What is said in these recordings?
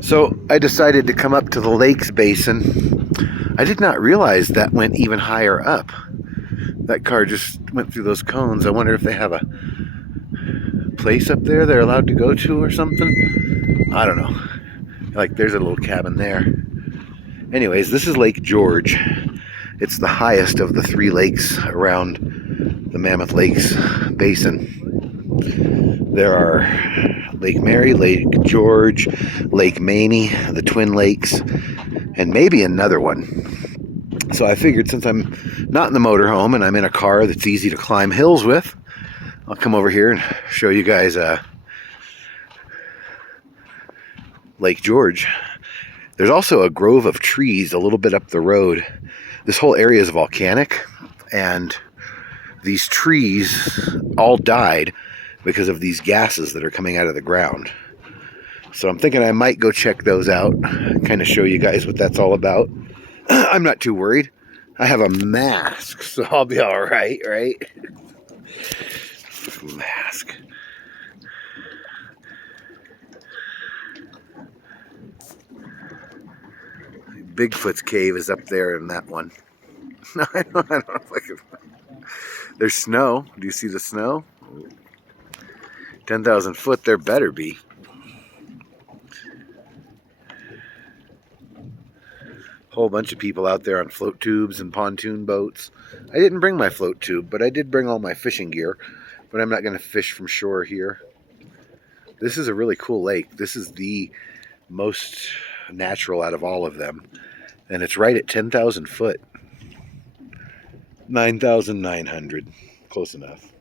So I decided to come up to the lakes basin. I did not realize that went even higher up. That car just went through those cones. I wonder if they have a place up there they're allowed to go to or something. I don't know. Like there's a little cabin there. Anyways, this is Lake George. It's the highest of the three lakes around the Mammoth Lakes basin. There are Lake Mary, Lake George, Lake Maney, the Twin Lakes, and maybe another one. So I figured since I'm not in the motorhome and I'm in a car that's easy to climb hills with, I'll come over here and show you guys Lake George. There's also a grove of trees a little bit up the road. This whole area is volcanic, and these trees all died because of these gases that are coming out of the ground. So I'm thinking I might go check those out, kind of show you guys what that's all about. I'm not too worried. I have a mask, so I'll be all right, right? Mask. Bigfoot's cave is up there in that one. No, I don't know if I can. There's snow. Do you see the snow? 10,000 foot, there better be. Whole bunch of people out there on float tubes and pontoon boats. I didn't bring my float tube, but I did bring all my fishing gear. But I'm not going to fish from shore here. This is a really cool lake. This is the most natural out of all of them. And it's right at 10,000 foot. 9,900. Close enough.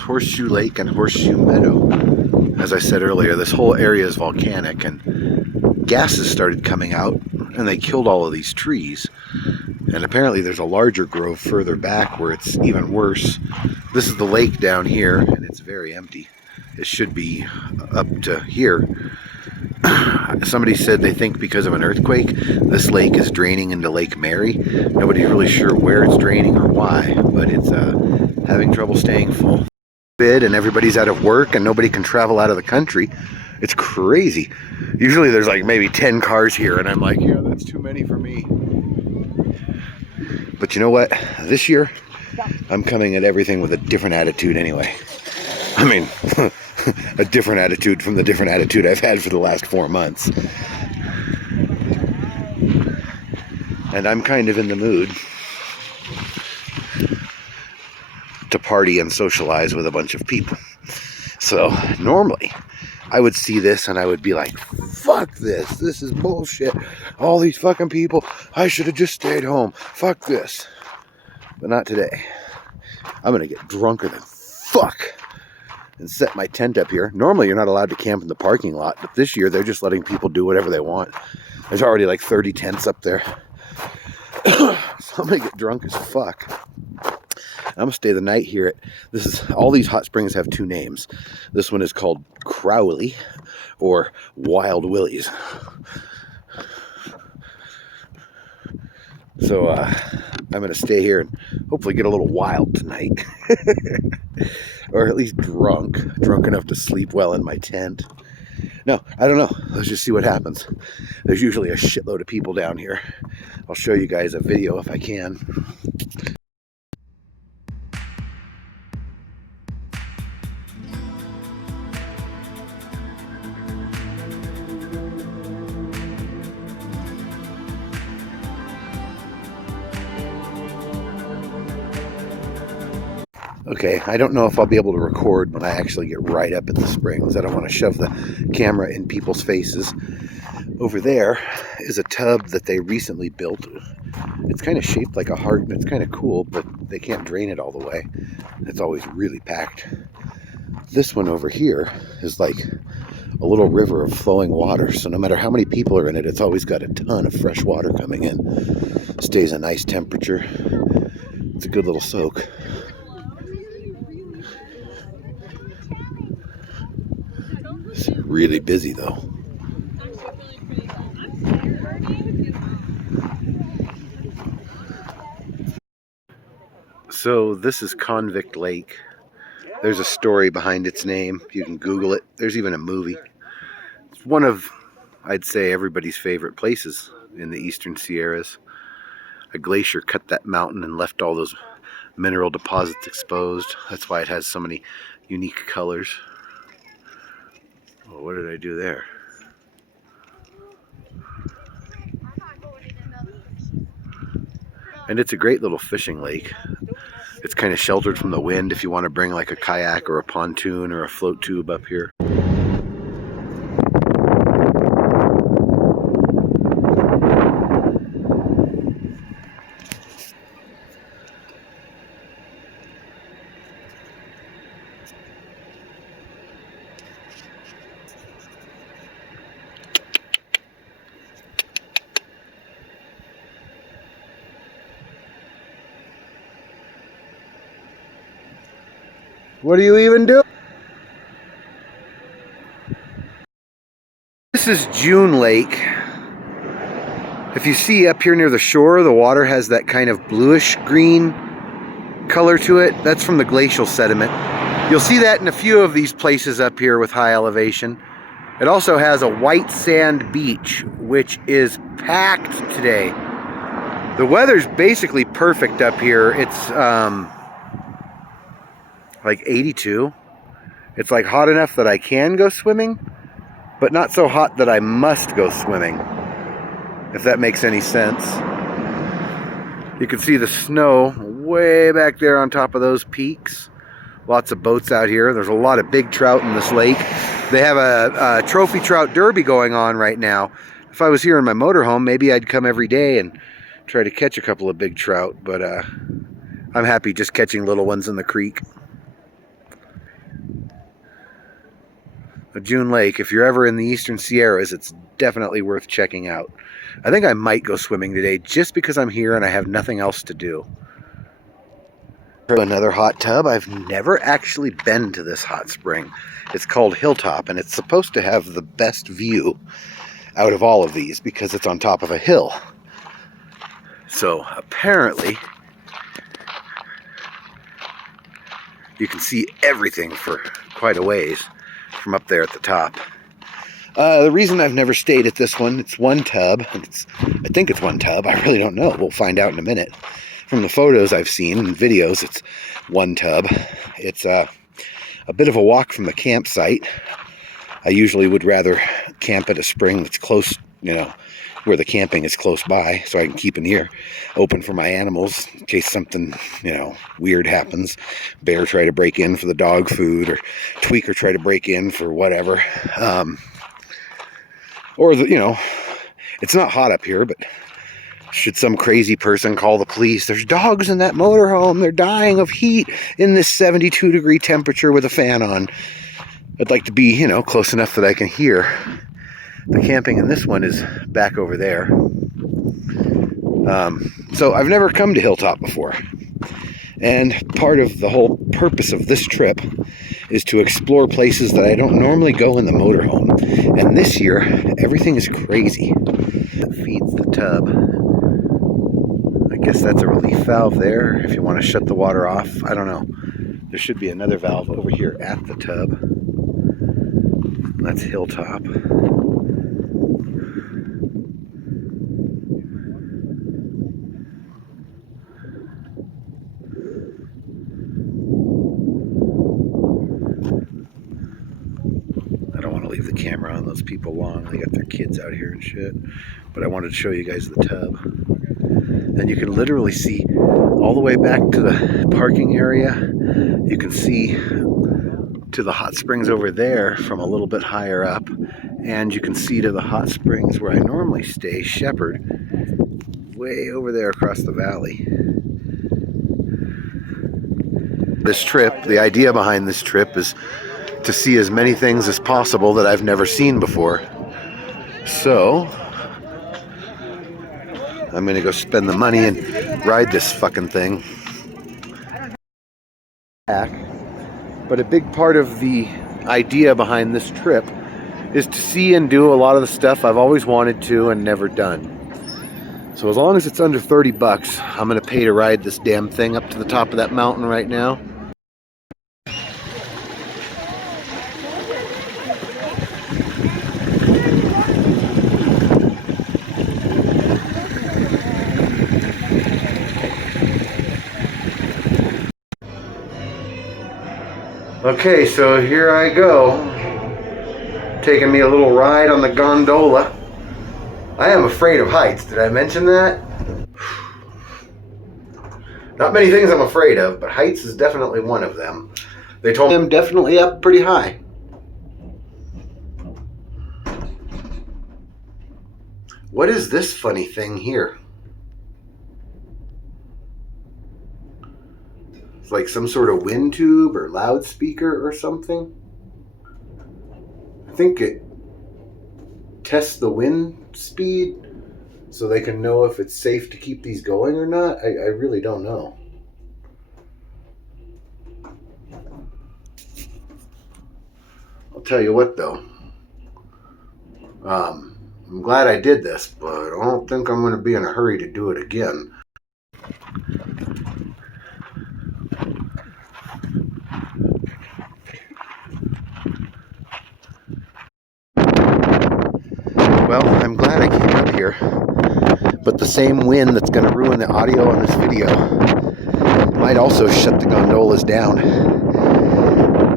Horseshoe Lake and Horseshoe Meadow. As I said earlier, this whole area is volcanic and gases started coming out and they killed all of these trees. And apparently there's a larger grove further back where it's even worse. This is the lake down here and it's very empty. It should be up to here. Somebody said they think because of an earthquake, this lake is draining into Lake Mary. Nobody's really sure where it's draining or why, but it's having trouble staying full. And everybody's out of work and nobody can travel out of the country. It's crazy. Usually there's like maybe 10 cars here and I'm like, yeah, that's too many for me. But you know what? This year, I'm coming at everything with a different attitude anyway. I mean, a different attitude from the different attitude I've had for the last 4 months. And I'm kind of in the mood to party and socialize with a bunch of people. So normally I would see this and I would be like, fuck this. This is bullshit. All these fucking people. I should have just stayed home. Fuck this. But not today. I'm going to get drunker than fuck and set my tent up here. Normally you're not allowed to camp in the parking lot, but this year they're just letting people do whatever they want. There's already like 30 tents up there. So I'm going to get drunk as fuck. I'm gonna stay the night here. All these hot springs have two names. This one is called Crowley or Wild Willie's. So I'm gonna stay here and hopefully get a little wild tonight. Or at least drunk enough to sleep well in my tent. No, I don't know. Let's just see what happens. There's usually a shitload of people down here. I'll show you guys a video if I can. Okay, I don't know if I'll be able to record when I actually get right up at the springs. I don't want to shove the camera in people's faces. Over there is a tub that they recently built. It's kind of shaped like a heart and it's kind of cool, but they can't drain it all the way. It's always really packed. This one over here is like a little river of flowing water, so no matter how many people are in it, it's always got a ton of fresh water coming in. Stays a nice temperature. It's a good little soak. It's really busy though. So this is Convict Lake. There's a story behind its name. You can Google it. There's even a movie. It's one of I'd say, everybody's favorite places in the Eastern Sierras. A glacier cut that mountain and left all those mineral deposits exposed. That's why it has so many unique colors. Oh, what did I do there? And it's a great little fishing lake. It's kind of sheltered from the wind if you want to bring like a kayak or a pontoon or a float tube up here. What do you even do? This is June Lake. If you see up here near the shore, the water has that kind of bluish green color to it. That's from the glacial sediment. You'll see that in a few of these places up here with high elevation. It also has a white sand beach, which is packed today. The weather's basically perfect up here. It's like 82. It's like hot enough that I can go swimming, but not so hot that I must go swimming, if that makes any sense. You can see the snow way back there on top of those peaks. Lots of boats out here. There's a lot of big trout in this lake. They have a trophy trout derby going on right now. If I was here in my motorhome, maybe I'd come every day and try to catch a couple of big trout, but I'm happy just catching little ones in the creek. June Lake, if you're ever in the Eastern Sierras, it's definitely worth checking out. I think I might go swimming today just because I'm here and I have nothing else to do. Another hot tub. I've never actually been to this hot spring. It's called Hilltop, and it's supposed to have the best view out of all of these because it's on top of a hill. So apparently you can see everything for quite a ways from up there at the top. The reason I've never stayed at this one, it's one tub. I think it's one tub. I really don't know. We'll find out in a minute. From the photos I've seen and videos, it's one tub. It's a bit of a walk from the campsite. I usually would rather camp at a spring that's close, you know, where the camping is close by, so I can keep an ear open for my animals in case something, you know, weird happens. Bear try to break in for the dog food, or tweaker try to break in for whatever. Or, you know, it's not hot up here, but should some crazy person call the police, there's dogs in that motorhome, they're dying of heat in this 72-degree temperature with a fan on. I'd like to be, you know, close enough that I can hear. The camping in this one is back over there. So I've never come to Hilltop before. And part of the whole purpose of this trip is to explore places that I don't normally go in the motorhome. And this year, everything is crazy. That feeds the tub. I guess that's a relief valve there if you want to shut the water off. I don't know. There should be another valve over here at the tub. That's Hilltop. Leave the camera on those people long. They got their kids out here and shit. But I wanted to show you guys the tub. And you can literally see all the way back to the parking area. You can see to the hot springs over there from a little bit higher up. And you can see to the hot springs where I normally stay, Shepherd, way over there across the valley. This trip, the idea behind this trip is to see as many things as possible that I've never seen before. So I'm gonna go spend the money and ride this fucking thing. But a big part of the idea behind this trip is to see and do a lot of the stuff I've always wanted to and never done. So as long as it's under 30 bucks, I'm gonna pay to ride this damn thing up to the top of that mountain right now. Okay, so here I go, taking me a little ride on the gondola. I am afraid of heights. Did I mention that? Not many things I'm afraid of, but heights is definitely one of them. They told me I'm definitely up pretty high. What is this funny thing here? It's like some sort of wind tube or loudspeaker or something. I think it tests the wind speed so they can know if it's safe to keep these going or not. I really don't know. I'll tell you what though. I'm glad I did this, but I don't think I'm going to be in a hurry to do it again. Well, I'm glad I came up here, but the same wind that's going to ruin the audio on this video might also shut the gondolas down.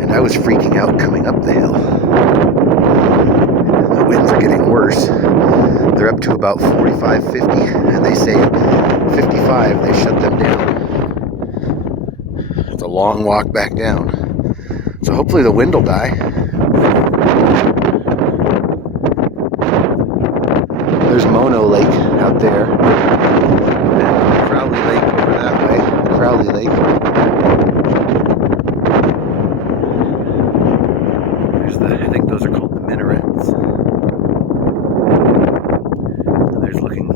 And I was freaking out coming up the hill. The winds are getting worse. They're up to about 45, 50, and they say 55, they shut them down. It's a long walk back down. So hopefully the wind will die. There's Mono Lake out there. And Crowley Lake over that way. Crowley Lake. I think those are called the minarets. And there's looking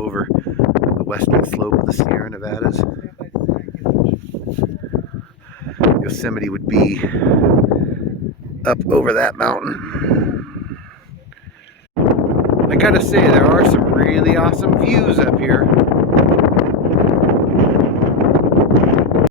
over the western slope of the Sierra Nevadas. Yosemite would be up over that mountain. I gotta say, there are some really awesome views up here.